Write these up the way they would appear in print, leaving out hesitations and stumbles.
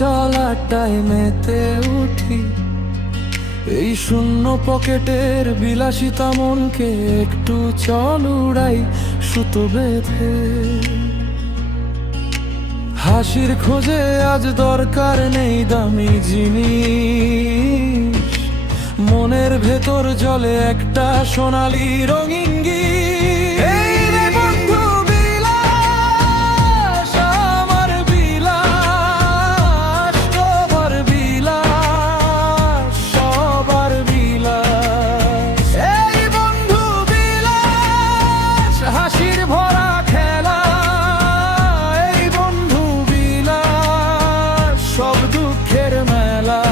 চলার টাইমেতে উঠি, এই শূন্য পকেটের বিলাসিতা মনকে একটু চল উড়াই সুতো বেঁধে। হাসির খোঁজে আজ দরকার নেই দামি জিনিস, মনের ভেতর জলে একটা সোনালি রঙিন গীত। এই রে বন্ধু বিলাস, আমার বিলাস, সবার বিলাস, সবার বিলাস। এই বন্ধু বিলাস, হাসির ভরা খেলা, এই বন্ধু বিলাস, সব দুঃখের মেলা।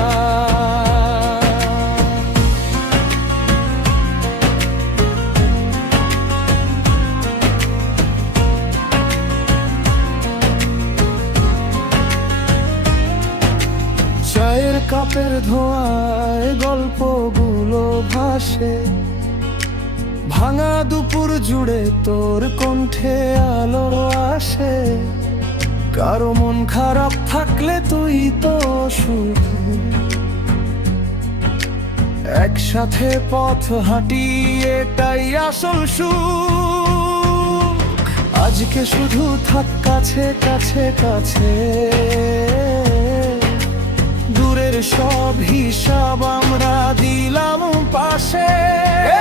চায়ের কাপের ধোঁয়ায় গল্পগুলো ভাসে, ভাঙা দুপুর জুড়ে তোর কণ্ঠে আলো আসে। কারো মন খারাপ থাকলে তুই তো শুধু, একসাথে পথ হাঁটি এটাই আসল সুখ। আজকে শুধু থাক কাছে কাছে কাছে, দূরের সব হিসাব আমরা দিলাম পাশে।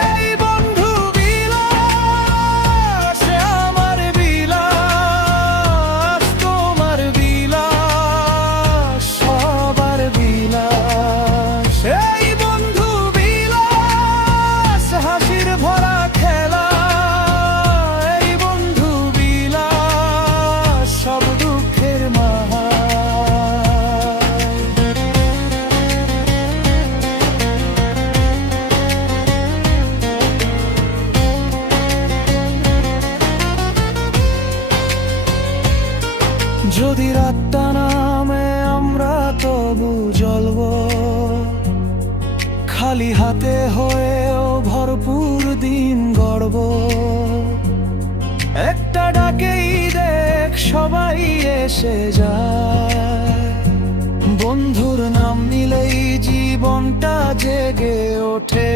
এই বন্ধু বিলাস, আমার বিলাস, তোমার বিলাস, সবার বিলাস। এই বন্ধু বিলাস, হাসির ভরা খেলা, এই বন্ধু বিলাস, সব দুঃখের মায়া। যদি রাতটা নামে আমরা তবু জ্বলব, খালি হাতে হয়েও ভরপুর দিন গড়ব। একটা ডাকেই দেখ সবাই এসে যায়, বন্ধুর নাম নিলেই জীবনটা জেগে ওঠে।